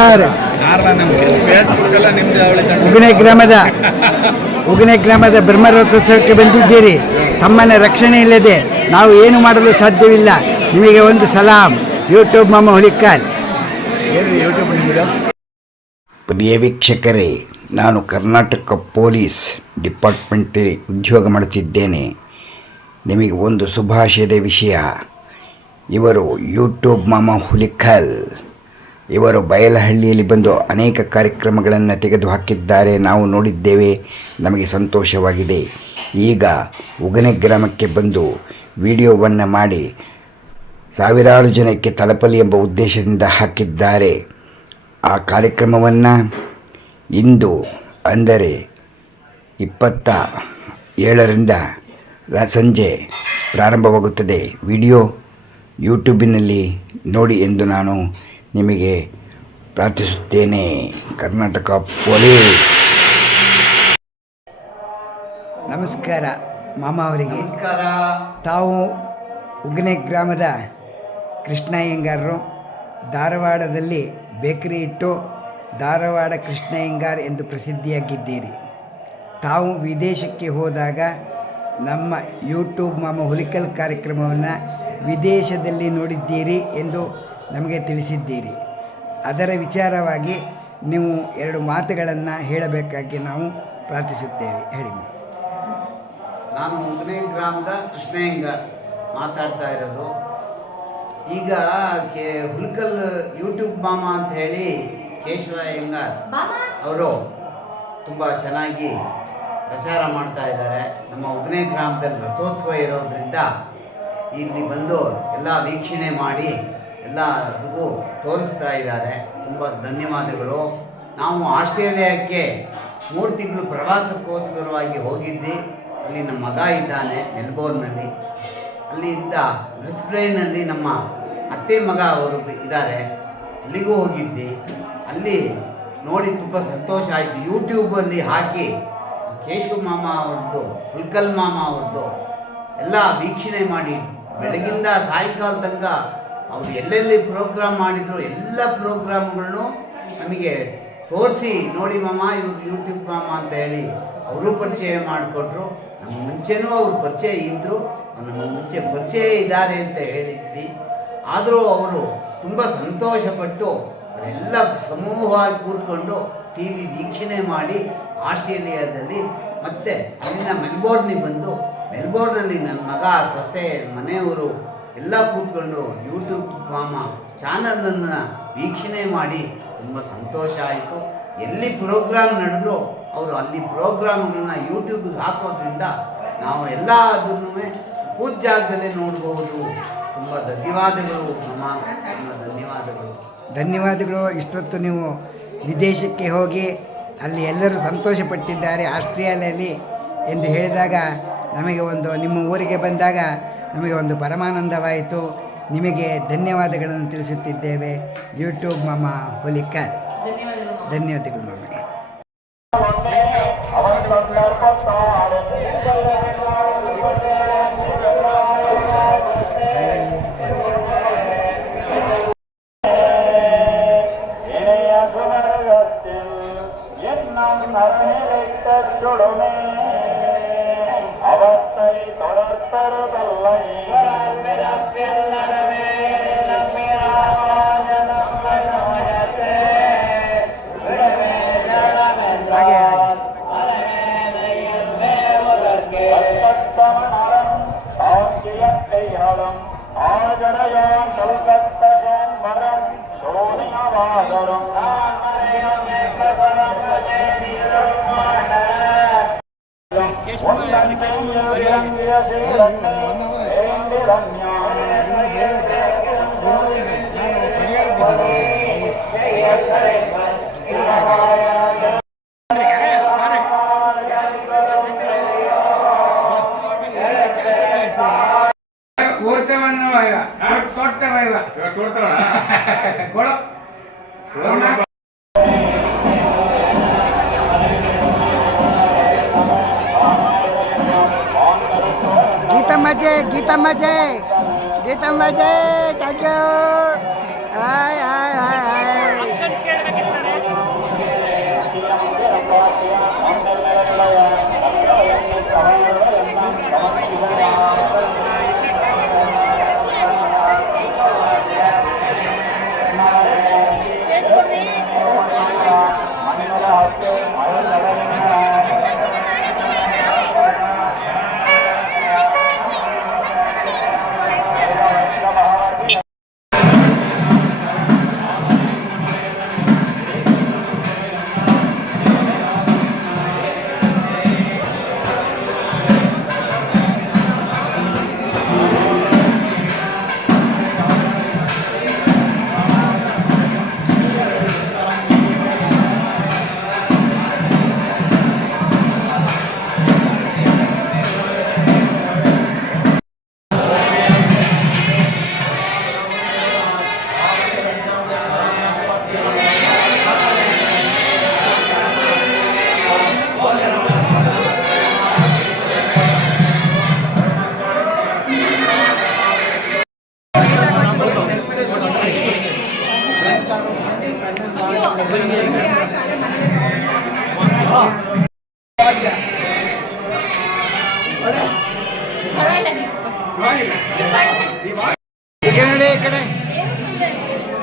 ನಮಸ್ಕಾರ. ಉಗನೆ ಗ್ರಾಮದ ಬ್ರಹ್ಮರಥೋತ್ಸವಕ್ಕೆ ಬಂದಿದ್ದೀರಿ. ತಮ್ಮನ ರಕ್ಷಣೆ ಇಲ್ಲದೆ ನಾವು ಏನು ಮಾಡಲು ಸಾಧ್ಯವಿಲ್ಲ. ನಿಮಗೆ ಒಂದು ಸಲಾಂ. ಯೂಟ್ಯೂಬ್ ಮಾಮ ಹುಲಿಕಾಲ್. ಪ್ರಿಯ ವೀಕ್ಷಕರೇ, ನಾನು ಕರ್ನಾಟಕ ಪೊಲೀಸ್ ಡಿಪಾರ್ಟ್ಮೆಂಟಲ್ಲಿ ಉದ್ಯೋಗ ಮಾಡುತ್ತಿದ್ದೇನೆ. ನಿಮಗೆ ಒಂದು ಶುಭಾಶಯದ ವಿಷಯ. ಇವರು ಯೂಟ್ಯೂಬ್ ಮಾಮ ಹುಲಿಕಲ್. ಇವರು ಬಯಲಹಳ್ಳಿಯಲ್ಲಿ ಬಂದು ಅನೇಕ ಕಾರ್ಯಕ್ರಮಗಳನ್ನು ತೆಗೆದುಹಾಕಿದ್ದಾರೆ. ನಾವು ನೋಡಿದ್ದೇವೆ, ನಮಗೆ ಸಂತೋಷವಾಗಿದೆ. ಈಗ ಉಗನೆ ಗ್ರಾಮಕ್ಕೆ ಬಂದು ವಿಡಿಯೋವನ್ನು ಮಾಡಿ ಸಾವಿರಾರು ಜನಕ್ಕೆ ತಲುಪಲಿ ಎಂಬ ಉದ್ದೇಶದಿಂದ ಹಾಕಿದ್ದಾರೆ. ಆ ಕಾರ್ಯಕ್ರಮವನ್ನು ಇಂದು ಅಂದರೆ 27ರಿಂದ ಸಂಜೆ ಪ್ರಾರಂಭವಾಗುತ್ತದೆ. ವಿಡಿಯೋ ಯೂಟ್ಯೂಬಿನಲ್ಲಿ ನೋಡಿ ಎಂದು ನಾನು ನಿಮಗೆ ಪ್ರಾರ್ಥಿಸುತ್ತೇನೆ. ಕರ್ನಾಟಕ ಪೊಲೀಸ್. ನಮಸ್ಕಾರ ಮಾಮ ಅವರಿಗೆ. ನಮಸ್ಕಾರ. ತಾವು ಉಗನೆ ಗ್ರಾಮದ ಕೃಷ್ಣಯ್ಯಂಗಾರರು. ಧಾರವಾಡದಲ್ಲಿ ಬೇಕರಿ ಇಟ್ಟು ಧಾರವಾಡ ಕೃಷ್ಣಯ್ಯಂಗಾರ್ ಎಂದು ಪ್ರಸಿದ್ಧಿಯಾಗಿದ್ದೀರಿ. ತಾವು ವಿದೇಶಕ್ಕೆ ಹೋದಾಗ ನಮ್ಮ ಯೂಟ್ಯೂಬ್ ಮಾಮ ಹುಲಿಕಲ್ ಕಾರ್ಯಕ್ರಮವನ್ನು ವಿದೇಶದಲ್ಲಿ ನೋಡಿದ್ದೀರಿ ಎಂದು ನಮಗೆ ತಿಳಿಸಿದ್ದೀರಿ. ಅದರ ವಿಚಾರವಾಗಿ ನೀವು 2 ಮಾತುಗಳನ್ನು ಹೇಳಬೇಕಾಗಿ ನಾವು ಪ್ರಾರ್ಥಿಸುತ್ತೇವೆ. ಹೇಳಿ. ನಾನು ಉಗನೆ ಗ್ರಾಮದ ಕೃಷ್ಣಯ್ಯಂಗಾರ್ ಮಾತಾಡ್ತಾ ಇರೋದು. ಈಗ ಹುಲಿಕಲ್ ಯೂಟ್ಯೂಬ್ ಮಾಮ ಅಂತ ಹೇಳಿ ಕೇಶವ ಅಯ್ಯಂಗಾರ್ ಅವರು ತುಂಬ ಚೆನ್ನಾಗಿ ಪ್ರಚಾರ ಮಾಡ್ತಾ ಇದ್ದಾರೆ. ನಮ್ಮ ಉಗನೆ ಗ್ರಾಮದಲ್ಲಿ ರಥೋತ್ಸವ ಇರೋದ್ರಿಂದ ಇಲ್ಲಿ ಬಂದು ಎಲ್ಲ ವೀಕ್ಷಣೆ ಮಾಡಿ ಎಲ್ಲರಿಗೂ ತೋರಿಸ್ತಾ ಇದ್ದಾರೆ. ತುಂಬ ಧನ್ಯವಾದಗಳು. ನಾವು ಆಸ್ಟ್ರೇಲಿಯಾಕ್ಕೆ 3 ತಿಂಗಳು ಪ್ರವಾಸಕ್ಕೋಸ್ಕರವಾಗಿ ಹೋಗಿದ್ವಿ. ಅಲ್ಲಿ ನಮ್ಮ ಮಗ ಇದ್ದಾನೆ ಮೆಲ್ಬೋರ್ನಲ್ಲಿ. ಅಲ್ಲಿಂದ ಬ್ರಿಸ್ಬೇನ್ನಲ್ಲಿ ನಮ್ಮ ಅತ್ತೆ ಮಗ ಅವರು ಇದ್ದಾರೆ. ಅಲ್ಲಿಗೂ ಹೋಗಿದ್ವಿ. ಅಲ್ಲಿ ನೋಡಿ ತುಂಬ ಸಂತೋಷ ಆಯಿತು. ಯೂಟ್ಯೂಬಲ್ಲಿ ಹಾಕಿ ಕೇಶವ ಮಾಮ ಅವ್ರದ್ದು, ಹುಲ್ಕಲ್ ಮಾಮ ಅವ್ರದ್ದು ಎಲ್ಲ ವೀಕ್ಷಣೆ ಮಾಡಿ ಬೆಳಗಿಂದ ಸಾಯಂಕಾಲ ತನಕ ಅವರು ಎಲ್ಲೆಲ್ಲಿ ಪ್ರೋಗ್ರಾಮ್ ಮಾಡಿದ್ರು ಎಲ್ಲ ಪ್ರೋಗ್ರಾಮ್ಗಳನ್ನು ನಮಗೆ ತೋರಿಸಿ, ನೋಡಿ ಮಾಮ ಇವರು ಯೂಟ್ಯೂಬ್ ಮಾಮ ಅಂತ ಹೇಳಿ ಅವರು ಪರಿಚಯ ಮಾಡಿಕೊಟ್ರು. ನಮ್ಮ ಮುಂಚೆನೂ ಅವ್ರ ಪರಿಚಯ ಇದ್ದರು, ನಮ್ಮ ಮುಂಚೆ ಪರಿಚಯ ಇದ್ದಾರೆ ಅಂತ ಹೇಳಿದ್ವಿ. ಆದರೂ ಅವರು ತುಂಬ ಸಂತೋಷಪಟ್ಟು ಅವರೆಲ್ಲ ಸಮೂಹವಾಗಿ ಕೂತ್ಕೊಂಡು ಟಿ ವಿ ವೀಕ್ಷಣೆ ಮಾಡಿ ಆಸ್ಟ್ರೇಲಿಯಾದಲ್ಲಿ ಮತ್ತು ಅಲ್ಲಿಂದ ಮೆಲ್ಬೋರ್ನಿಗೆ ಬಂದು ಮೆಲ್ಬೋರ್ನಲ್ಲಿ ನನ್ನ ಮಗ, ಸೊಸೆ, ಮನೆಯವರು ಎಲ್ಲ ಕೂತ್ಕೊಂಡು ಯೂಟ್ಯೂಬ್ ಮಾಮ ಚಾನಲನ್ನು ವೀಕ್ಷಣೆ ಮಾಡಿ ತುಂಬ ಸಂತೋಷ ಆಯಿತು. ಎಲ್ಲಿ ಪ್ರೋಗ್ರಾಮ್ ನಡೆದ್ರು ಅವರು ಅಲ್ಲಿ ಪ್ರೋಗ್ರಾಮ್ಗಳನ್ನ ಯೂಟ್ಯೂಬಿಗೆ ಹಾಕೋದ್ರಿಂದ ನಾವು ಎಲ್ಲ ಅದನ್ನು ಪೂಜ್ಯಾಗದಲ್ಲೇ ನೋಡ್ಬೋದು. ತುಂಬ ಧನ್ಯವಾದಗಳು ಮಾಮ, ತುಂಬ ಧನ್ಯವಾದಗಳು. ಧನ್ಯವಾದಗಳು. ಇಷ್ಟೊತ್ತು ನೀವು ವಿದೇಶಕ್ಕೆ ಹೋಗಿ ಅಲ್ಲಿ ಎಲ್ಲರೂ ಸಂತೋಷಪಟ್ಟಿದ್ದಾರೆ ಆಸ್ಟ್ರೇಲಿಯಾದಲ್ಲಿ ಎಂದು ಹೇಳಿದಾಗ ನಮಗೆ ನಿಮ್ಮ ಊರಿಗೆ ಬಂದಾಗ ನಮಗೆ ಒಂದು ಪರಮಾನಂದವಾಯಿತು. ನಿಮಗೆ ಧನ್ಯವಾದಗಳನ್ನು ತಿಳಿಸುತ್ತಿದ್ದೇವೆ. ಯೂಟ್ಯೂಬ್ ಮಾಮ ಹುಲಿಕಲ್. ಧನ್ಯವಾದಗಳು ಮಾಮ. Gita Maje, thank you. Hai.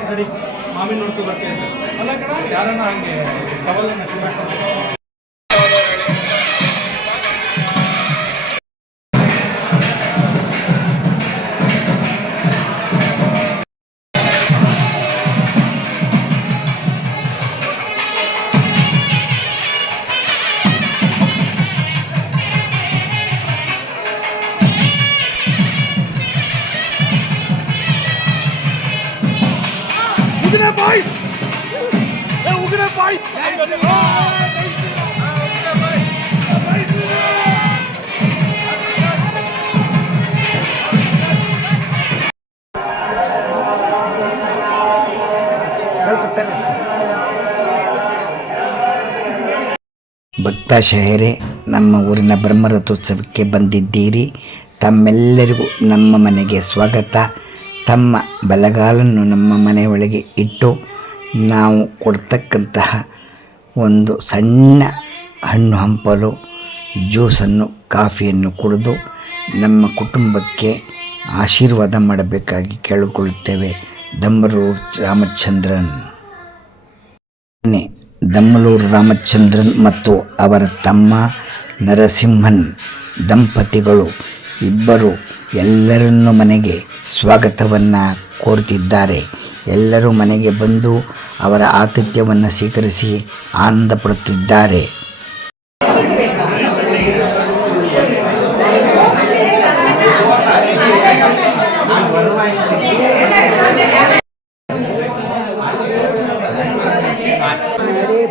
ನೋಡಿ ಮಾಮಿನ ನೋಡ್ಕೊ ಬರ್ತೀನಿ ಅಲ್ಲ ಕಣ ಯಾರನ್ನ ಹಂಗೆ ಕವಲನ್ನ Ugine boys! Hey, Ugine boys! ಸ್ವಲ್ಪ ತಲಿಸಿ. ಭಕ್ತಾಶಯರೇ, ನಮ್ಮ ಊರಿನ ಬ್ರಹ್ಮರಥೋತ್ಸವಕ್ಕೆ ಬಂದಿದ್ದೀರಿ. ತಮ್ಮೆಲ್ಲರಿಗೂ ನಮ್ಮ ಮನೆಗೆ ಸ್ವಾಗತ. ತಮ್ಮ ಬಲಗಾಲನ್ನು ನಮ್ಮ ಮನೆಯೊಳಗೆ ಇಟ್ಟು ನಾವು ಕೊಡ್ತಕ್ಕಂತಹ ಒಂದು ಸಣ್ಣ ಹಣ್ಣು ಹಂಪಲು ಜ್ಯೂಸನ್ನು ಕಾಫಿಯನ್ನು ಕುಡಿದು ನಮ್ಮ ಕುಟುಂಬಕ್ಕೆ ಆಶೀರ್ವಾದ ಮಾಡಬೇಕಾಗಿ ಕೇಳಿಕೊಳ್ಳುತ್ತೇವೆ. ದಮ್ಮಲೂರು ರಾಮಚಂದ್ರನ್ ದಮ್ಮಲೂರು ರಾಮಚಂದ್ರನ್ ಮತ್ತು ಅವರ ತಮ್ಮ ನರಸಿಂಹನ್ ದಂಪತಿಗಳು ಇಬ್ಬರು ಎಲ್ಲರನ್ನು ಮನೆಗೆ ಸ್ವಾಗತವನ್ನು ಕೋರುತ್ತಿದ್ದಾರೆ. ಎಲ್ಲರೂ ಮನೆಗೆ ಬಂದು ಅವರ ಆತಿಥ್ಯವನ್ನು ಸ್ವೀಕರಿಸಿ ಆನಂದ ಪಡುತ್ತಿದ್ದಾರೆ.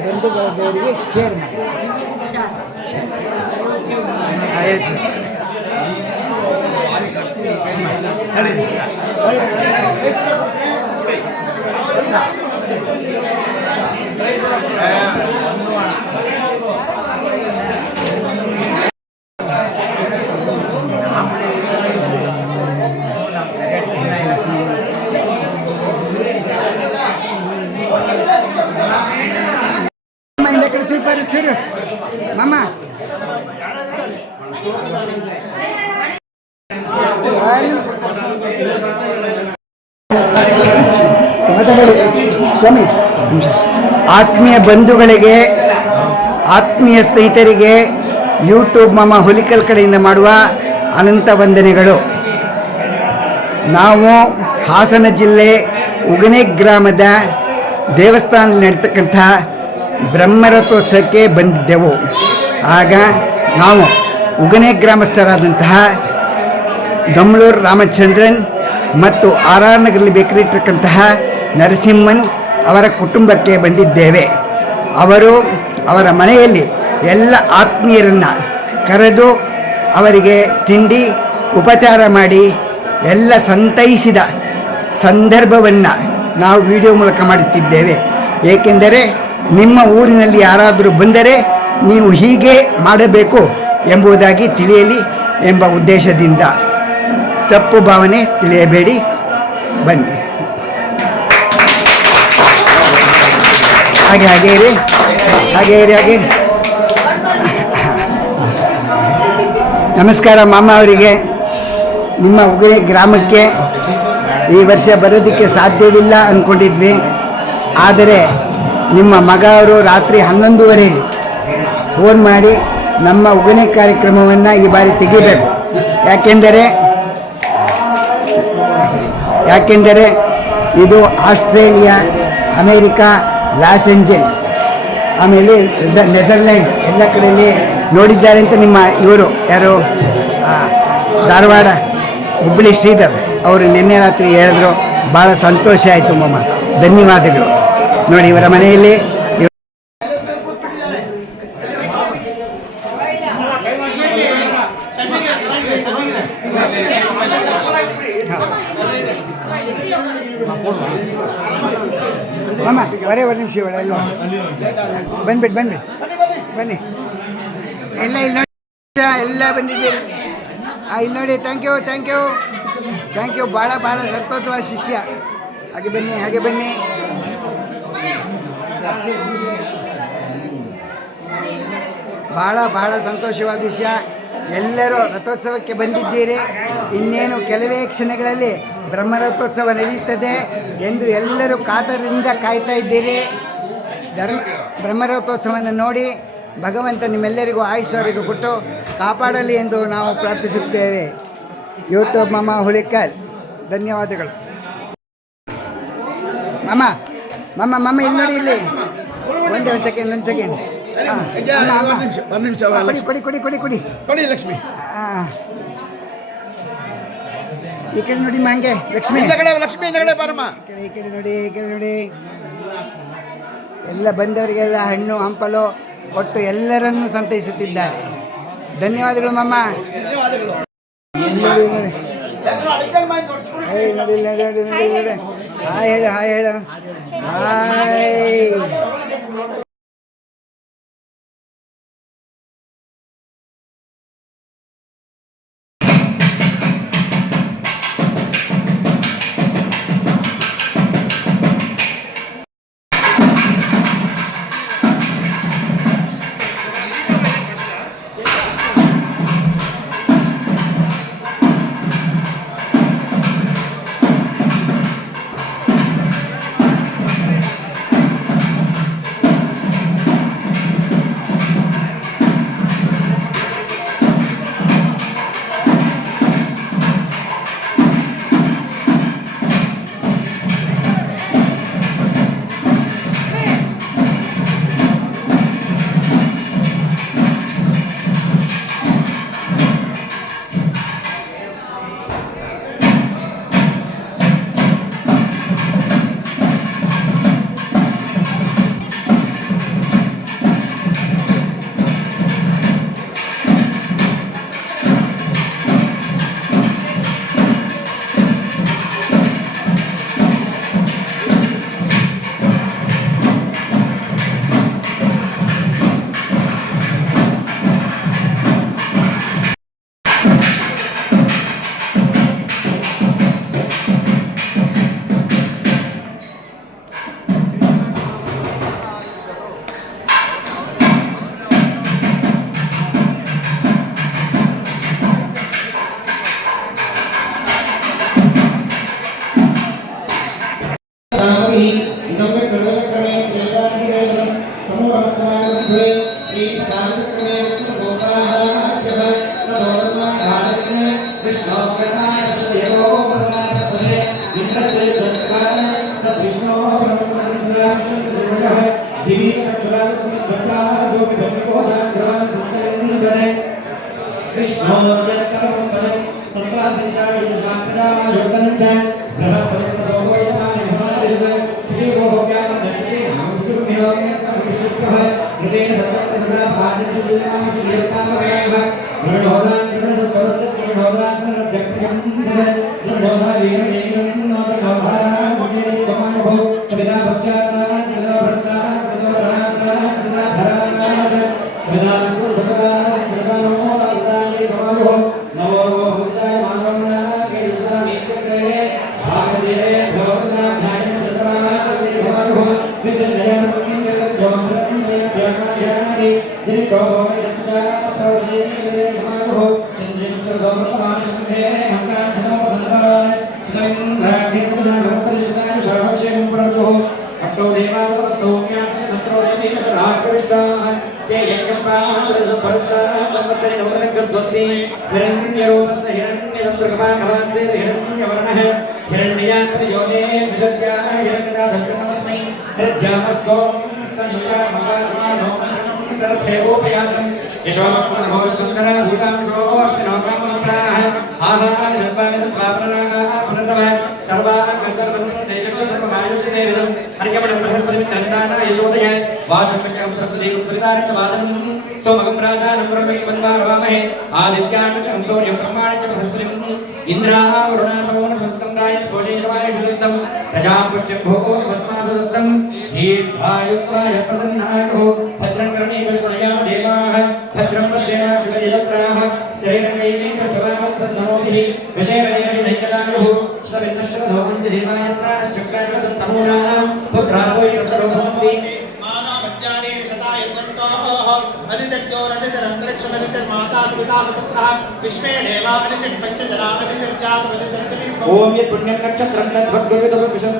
ಬಂಧುಗಳಿಗೆ ಶೇರ್ ಮಾಡಿ. ಮಾಮ ಸ್ವಾಮಿ, ಆತ್ಮೀಯ ಬಂಧುಗಳಿಗೆ, ಆತ್ಮೀಯ ಸ್ನೇಹಿತರಿಗೆ ಯೂಟ್ಯೂಬ್ ಮಾಮ ಹುಲಿಕಲ್ ಕಡೆಯಿಂದ ಮಾಡುವ ಅನಂತ ವಂದನೆಗಳು. ನಾವು ಹಾಸನ ಜಿಲ್ಲೆ ಉಗನೆ ಗ್ರಾಮದ ದೇವಸ್ಥಾನದಲ್ಲಿ ನಡೀತಕ್ಕಂಥ ಬ್ರಹ್ಮರಥೋತ್ಸವಕ್ಕೆ ಬಂದಿದ್ದೆವು. ಆಗ ನಾವು ಉಗನೆ ಗ್ರಾಮಸ್ಥರಾದಂತಹ ದಮ್ಮಲೂರು ರಾಮಚಂದ್ರನ್ ಮತ್ತು ಆರ್ ನಗರಲ್ಲಿ ಬೇಕರಿಟ್ಟಿರ್ತಕ್ಕಂತಹ ನರಸಿಂಹನ್ ಅವರ ಕುಟುಂಬಕ್ಕೆ ಬಂದಿದ್ದೇವೆ. ಅವರು ಅವರ ಮನೆಯಲ್ಲಿ ಎಲ್ಲ ಆತ್ಮೀಯರನ್ನು ಕರೆದು ಅವರಿಗೆ ತಿಂಡಿ ಉಪಚಾರ ಮಾಡಿ ಎಲ್ಲ ಸಂತೈಸಿದ ಸಂದರ್ಭವನ್ನು ನಾವು ವಿಡಿಯೋ ಮೂಲಕ ಮಾಡುತ್ತಿದ್ದೇವೆ. ಏಕೆಂದರೆ ನಿಮ್ಮ ಊರಿನಲ್ಲಿ ಯಾರಾದರೂ ಬಂದರೆ ನೀವು ಹೀಗೆ ಮಾಡಬೇಕು ಎಂಬುದಾಗಿ ತಿಳಿಯಲಿ ಎಂಬ ಉದ್ದೇಶದಿಂದ. ತಪ್ಪು ಭಾವನೆ ತಿಳಿಯಬೇಡಿ. ಬನ್ನಿ. ಹಾಗೆ ಇರಿ. ನಮಸ್ಕಾರ ಮಾಮ ಅವರಿಗೆ. ನಿಮ್ಮ ಉಗುರೆ ಗ್ರಾಮಕ್ಕೆ ಈ ವರ್ಷ ಬರೋದಕ್ಕೆ ಸಾಧ್ಯವಿಲ್ಲ ಅಂದ್ಕೊಂಡಿದ್ವಿ. ಆದರೆ ನಿಮ್ಮ ಮಗ ಅವರು ರಾತ್ರಿ 11:30 ಫೋನ್ ಮಾಡಿ ನಮ್ಮ ಉಗುನೆ ಕಾರ್ಯಕ್ರಮವನ್ನು ಈ ಬಾರಿ ತೆಗಿಬೇಕು. ಯಾಕೆಂದರೆ ಇದು ಆಸ್ಟ್ರೇಲಿಯಾ, ಅಮೇರಿಕಾ, ಲಾಸ್ ಏಂಜಲ್, ಆಮೇಲೆ ನೆದರ್ಲ್ಯಾಂಡ್ ಎಲ್ಲ ಕಡೆಯಲ್ಲಿ ನೋಡಿದ್ದಾರೆ ಅಂತ ನಿಮ್ಮ ಇವರು ಯಾರು ಧಾರವಾಡ ಹುಬ್ಬಳ್ಳಿ ಶ್ರೀಧರ್ ಅವರು ನಿನ್ನೆ ರಾತ್ರಿ ಹೇಳಿದ್ರು. ಭಾಳ ಸಂತೋಷ ಆಯಿತು ಮಮ್ಮ, ಧನ್ಯವಾದಗಳು. ನೋಡಿ ಇವರ ಮನೆಯಲ್ಲಿ ಮಾಮ ಒರೇ ಒಂದು ನಿಮಿಷ ಬೇಡ, ಇಲ್ಲ ಬಂದ್ಬಿಟ್ಟು ಬನ್ನಿ ಎಲ್ಲ ಇಲ್ಲಿ ನೋಡಿ, ಎಲ್ಲ ಬಂದಿದ್ದೀರಿ. ಇಲ್ಲಿ ನೋಡಿ, ಥ್ಯಾಂಕ್ ಯು ಭಾಳ ಸಂತೋಷವಾದ ಶಿಷ್ಯ. ಹಾಗೆ ಬನ್ನಿ ಭಾಳ ಸಂತೋಷವಾದ ವಿಷಯ. ಎಲ್ಲರೂ ರಥೋತ್ಸವಕ್ಕೆ ಬಂದಿದ್ದೀರಿ. ಇನ್ನೇನು ಕೆಲವೇ ಕ್ಷಣಗಳಲ್ಲಿ ಬ್ರಹ್ಮರಥೋತ್ಸವ ನಡೆಯುತ್ತದೆ ಎಂದು ಎಲ್ಲರೂ ಕಾತರದಿಂದ ಕಾಯ್ತಾ ಇದ್ದೀರಿ. ಬ್ರಹ್ಮರಥೋತ್ಸವವನ್ನು ನೋಡಿ ಭಗವಂತ ನಿಮ್ಮೆಲ್ಲರಿಗೂ ಆಯುಷ್ಯವರೆಗೂ ಕೊಟ್ಟು ಕಾಪಾಡಲಿ ಎಂದು ನಾವು ಪ್ರಾರ್ಥಿಸುತ್ತೇವೆ. ಯೂಟ್ಯೂಬ್ ಮಾಮ ಹುಲಿಕಲ್, ಧನ್ಯವಾದಗಳು. ಮಾಮ ಇಲ್ಲಿ ನೋಡಿ, ಇಲ್ಲಿ ಒಂದು ಸೆಕೆಂಡ್ ಕೊಡಿ ಲಕ್ಷ್ಮಿ. ಈ ಕಡೆ ನೋಡಿ ಹಂಗೆ ಲಕ್ಷ್ಮಿ, ಈ ಕಡೆ ನೋಡಿ. ಎಲ್ಲ ಬಂದವರಿಗೆಲ್ಲ ಹಣ್ಣು ಹಂಪಲು ಕೊಟ್ಟು ಎಲ್ಲರನ್ನು ಸಂತೈಸುತ್ತಿದ್ದಾರೆ. ಧನ್ಯವಾದಗಳು ಮಾಮ. ನೋಡಿ ಹಾಯ್ ಹೇಳು. Jadi ओम यत् पुण्यं नक्षत्रं तद्भक्तिर्विदुर्विषं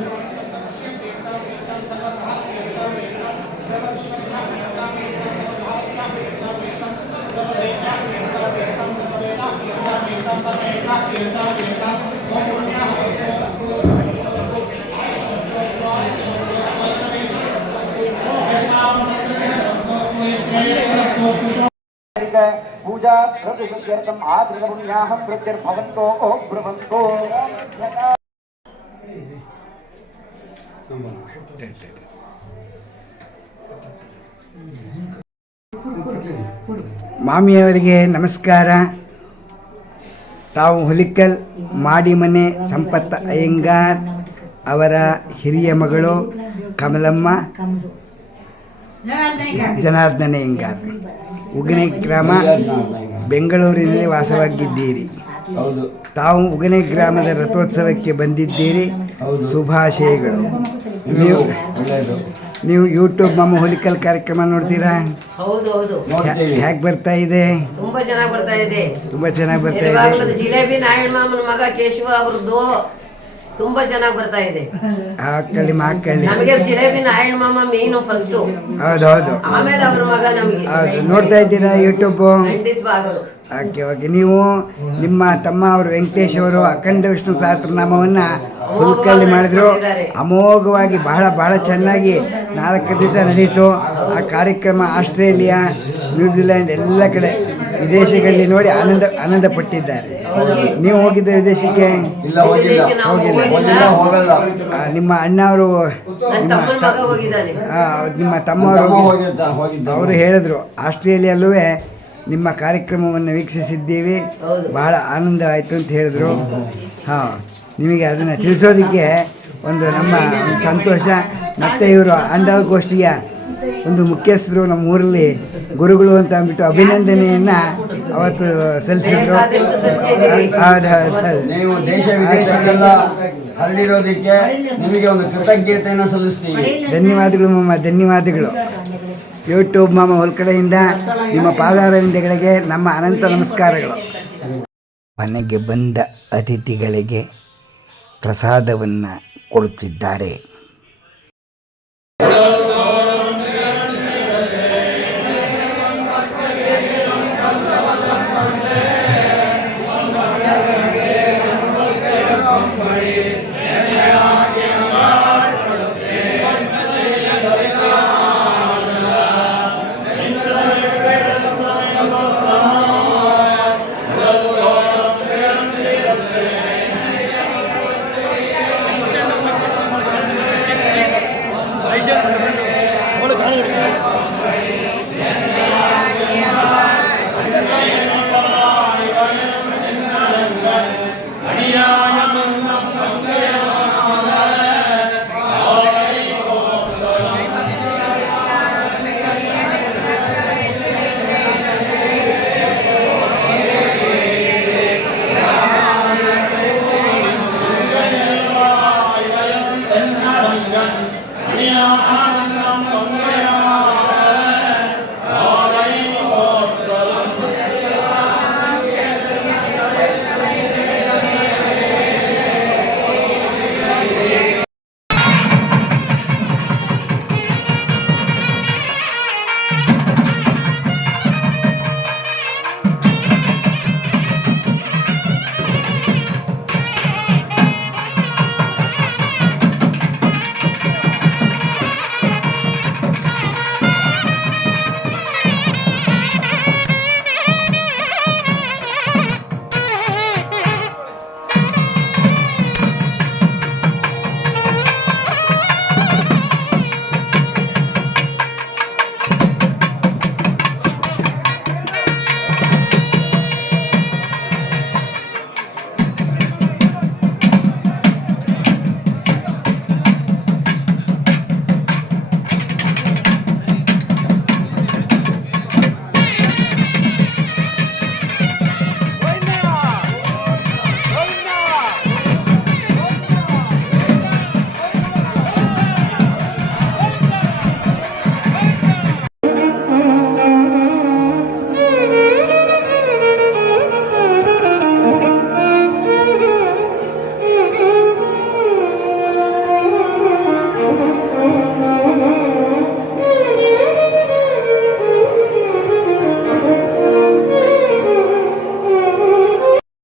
पूजा प्रतिशुद्ध्यर्थम आत्मपुण्याः प्रत्यर्भवन्तो ब्रह्मन्तो ಮಾಮಿಯವರಿಗೆ ನಮಸ್ಕಾರ. ತಾವು ಹುಲಿಕಲ್ ಮಾಡಿಮನೆ ಸಂಪತ್ತ ಅಯ್ಯಂಗಾರ್ ಅವರ ಹಿರಿಯ ಮಗಳು ಕಮಲಮ್ಮ ಜನಾರ್ದನ ಅಯ್ಯಂಗಾರ್, ಉಗನೆ ಗ್ರಾಮ, ಬೆಂಗಳೂರಿನಲ್ಲಿ ವಾಸವಾಗಿದ್ದೀರಿ. ತಾವು ಉಗನೆ ಗ್ರಾಮದ ರಥೋತ್ಸವಕ್ಕೆ ಬಂದಿದ್ದೀರಿ. ಶುಭಾಶಯಗಳು. ನೀವು ಯೂಟ್ಯೂಬ್ ಮಾಮ ಹುಲಿಕಲ್ ಕಾರ್ಯಕ್ರಮ ನೋಡ್ತೀರಾ? ಹೌದು ಹೌದು, ಹೇಗೆ ಬರ್ತಾ ಇದೆ? ತುಂಬಾ ಚೆನ್ನಾಗಿ ಬರ್ತಾ ಇದೆ. ತುಂಬಾ ಚೆನ್ನಾಗಿ ಬರ್ತಾ ಯಾವಾಗ್ಲೂ ಇದೆ. ಜಿಲೇಬಿ ನಾರಾಯಣ ಮಾಮನ ಮಗ ಕೇಶವ ಅವ್ರದ್ದು ತುಂಬಾ ಚೆನ್ನಾಗಿ ಬರ್ತಾ ಇದೆ. ಹಾಕಳಿ ನಮಗೆ ಜಿಲೇಬಿ ನಾರಾಯಣ ಮಾಮ ಮೇನು ಫಸ್ಟ್, ಹೌದೌದು ಆಮೇಲೆ ಅವ್ರ ಮಗ ನಮಗೆ. ಹೌದು, ನೋಡ್ತಾ ಇದ್ದೀರಾ ಯೂಟ್ಯೂಬ್? ಖಂಡಿತವಾಗಲು. Okay okay. ನೀವು ನಿಮ್ಮ ತಮ್ಮ ಅವರು ವೆಂಕಟೇಶ್ ಅವರು ಅಖಂಡ ವಿಷ್ಣು ಸಹಸ್ರನಾಮವನ್ನು ಹುಲ್ಕಲ್ಲಿ ಮಾಡಿದ್ರು. ಅಮೋಘವಾಗಿ ಬಹಳ ಚೆನ್ನಾಗಿ 4 ದಿವಸ ನಡೀತು ಆ ಕಾರ್ಯಕ್ರಮ. ಆಸ್ಟ್ರೇಲಿಯಾ, ನ್ಯೂಜಿಲ್ಯಾಂಡ್ ಎಲ್ಲ ಕಡೆ ವಿದೇಶಗಳಲ್ಲಿ ನೋಡಿ ಆನಂದ ಪಟ್ಟಿದ್ದಾರೆ. ನೀವು ಹೋಗಿದ್ದ ವಿದೇಶಕ್ಕೆ? ನಿಮ್ಮ ಅಣ್ಣ ಅವರು, ನಿಮ್ಮ ತಮ್ಮವರು ಅವರು ಹೇಳಿದ್ರು ಆಸ್ಟ್ರೇಲಿಯಲ್ಲೂ ನಿಮ್ಮ ಕಾರ್ಯಕ್ರಮವನ್ನು ವೀಕ್ಷಿಸಿದ್ದೀವಿ, ಬಹಳ ಆನಂದ ಆಯಿತು ಅಂತ ಹೇಳಿದ್ರು. ಹಾಂ, ನಿಮಗೆ ಅದನ್ನು ತಿಳಿಸೋದಕ್ಕೆ ಒಂದು ನಮ್ಮ ಒಂದು ಸಂತೋಷ. ಮತ್ತು ಇವರು ಆಂಡಾಳ್ ಗೋಷ್ಠಿಯ ಒಂದು ಮುಖ್ಯಸ್ಥರು, ನಮ್ಮ ಊರಲ್ಲಿ ಗುರುಗಳು ಅಂತ ಅಂದ್ಬಿಟ್ಟು ಅಭಿನಂದನೆಯನ್ನು ಅವತ್ತು ಸಲ್ಲಿಸಿದ್ರು. ನೀವು ದೇಶ ವಿದೇಶಕ್ಕೆಲ್ಲ ಹರಡಿರೋದಕ್ಕೆ ನಿಮಗೆ ಒಂದು ಕೃತಜ್ಞತೆಯನ್ನು ಸಲ್ಲಿಸ್ತೀವಿ. ಧನ್ಯವಾದಗಳು ಮಾಮ, ಧನ್ಯವಾದಗಳು. ಯೂಟ್ಯೂಬ್ ಮಾಮ ಹೊಲ್ಕಡೆಯಿಂದ ನಿಮ್ಮ ಪಾದಾರವಿಂದಗಳಿಗೆ ನಮ್ಮ ಅನಂತ ನಮಸ್ಕಾರಗಳು. ಮನೆಗೆ ಬಂದ ಅತಿಥಿಗಳಿಗೆ ಪ್ರಸಾದವನ್ನು ಕೊಡುತ್ತಿದ್ದಾರೆ. ಅವಳು